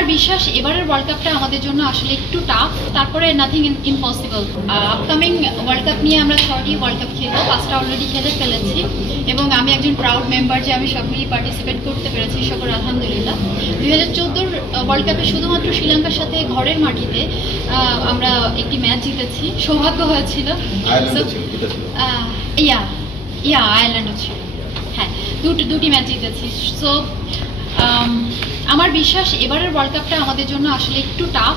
আমার বিশ্বাস এবারের ওয়ার্ল্ড কাপটা আমাদের জন্য আসলে একটু টাফ, তারপরে nothing impossible. Upcoming world cup নিয়ে আমরা 6টি ওয়ার্ল্ড কাপ খেলবো, 5টা অলরেডি খেলে ফেলেছি এবং আমি একজন প্রাউড মেম্বার যে আমি সবগুলি পার্টিসিপেট করতে পেরেছি, সকল আলহামদুলিল্লাহ। 2014 ওয়ার্ল্ড কাপে শুধুমাত্র শ্রীলঙ্কার সাথে ঘরের মাটিতে আমরা একটি ম্যাচ জিতেছি, সৌভাগ্য হয়েছিল। আয়ারল্যান্ডও ছিল, হ্যাঁ, দুটি ম্যাচ জিতেছি। সো আমার বিশ্বাস এবারের ওয়ার্ল্ড কাপটা আমাদের জন্য আসলে একটু টাফ।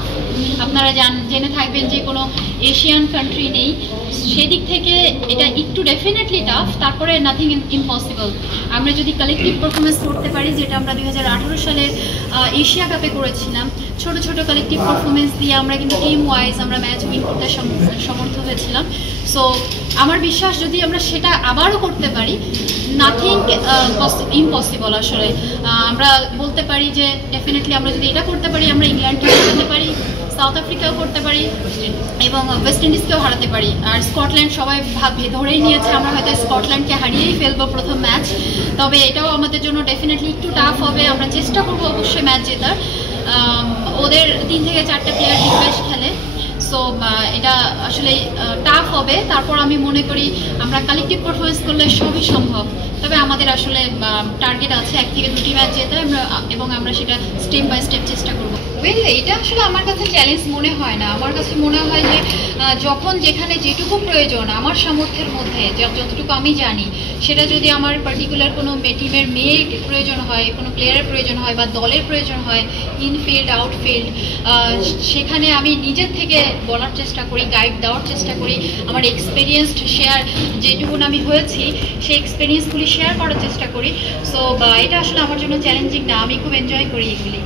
আপনারা জেনে থাকবেন যে কোনো এশিয়ান কান্ট্রি নেই, সেদিক থেকে এটা একটু ডেফিনেটলি টাফ, তারপরে নাথিং ইম্পসিবল। আমরা যদি কালেকটিভ পারফরমেন্স করতে পারি, যেটা আমরা 2018 সালের এশিয়া কাপে করেছিলাম, ছোট ছোট কালেকটিভ পারফরমেন্স দিয়ে আমরা কিন্তু টিম ওয়াইজ আমরা ম্যাচ উইন করতে সমর্থ হয়েছিলাম। সো আমার বিশ্বাস যদি আমরা সেটা আবারও করতে পারি, নাথিং ইম্পসিবল। আসলে আমরা বলতে পারি যে ডেফিনেটলি আমরা যদি এটা করতে পারি, আমরা ইংল্যান্ডকেও হারাতে পারি, সাউথ আফ্রিকাও করতে পারি এবং ওয়েস্ট ইন্ডিজকেও হারাতে পারি। আর স্কটল্যান্ড সবাই ধরেই নিয়েছে আমরা হয়তো স্কটল্যান্ডকে হারিয়েই ফেলবো প্রথম ম্যাচ, তবে এটাও আমাদের জন্য ডেফিনেটলি একটু টাফ হবে। আমরা চেষ্টা করবো অবশ্যই ম্যাচ জেতার। ওদের 3 থেকে 4টে প্লেয়ার রিফ্রেশ খেলে, সো এটা আসলে টাফ হবে। তারপর আমি মনে করি আমরা কালেকটিভ পারফরমেন্স করলে সবই সম্ভব, তবে আমাদের আসলে টার্গেট আছে 1 থেকে 2টি ম্যাচ জেতা এবং আমরা সেটা স্টেপ বাই স্টেপ চেষ্টা করব। এটা আসলে আমার কাছে চ্যালেঞ্জ মনে হয় না। আমার কাছে মনে হয় যে যখন যেখানে যেটুকু প্রয়োজন আমার সামর্থ্যের মধ্যে, যতটুকু আমি জানি, সেটা যদি আমার পার্টিকুলার কোনো টিমের মেয়ের প্রয়োজন হয়, কোনো প্লেয়ারের প্রয়োজন হয় বা দলের প্রয়োজন হয়, ইনফিল্ড আউটফিল্ড, সেখানে আমি নিজের থেকে বলার চেষ্টা করি, গাইড দেওয়ার চেষ্টা করি। আমার এক্সপিরিয়েন্সড শেয়ার যেটুকুন আমি হয়েছি সেই এক্সপিরিয়েন্সগুলি শেয়ার করার চেষ্টা করি। সো এটা আসলে আমার জন্য চ্যালেঞ্জিং না, আমি খুব এনজয় করি এগুলি।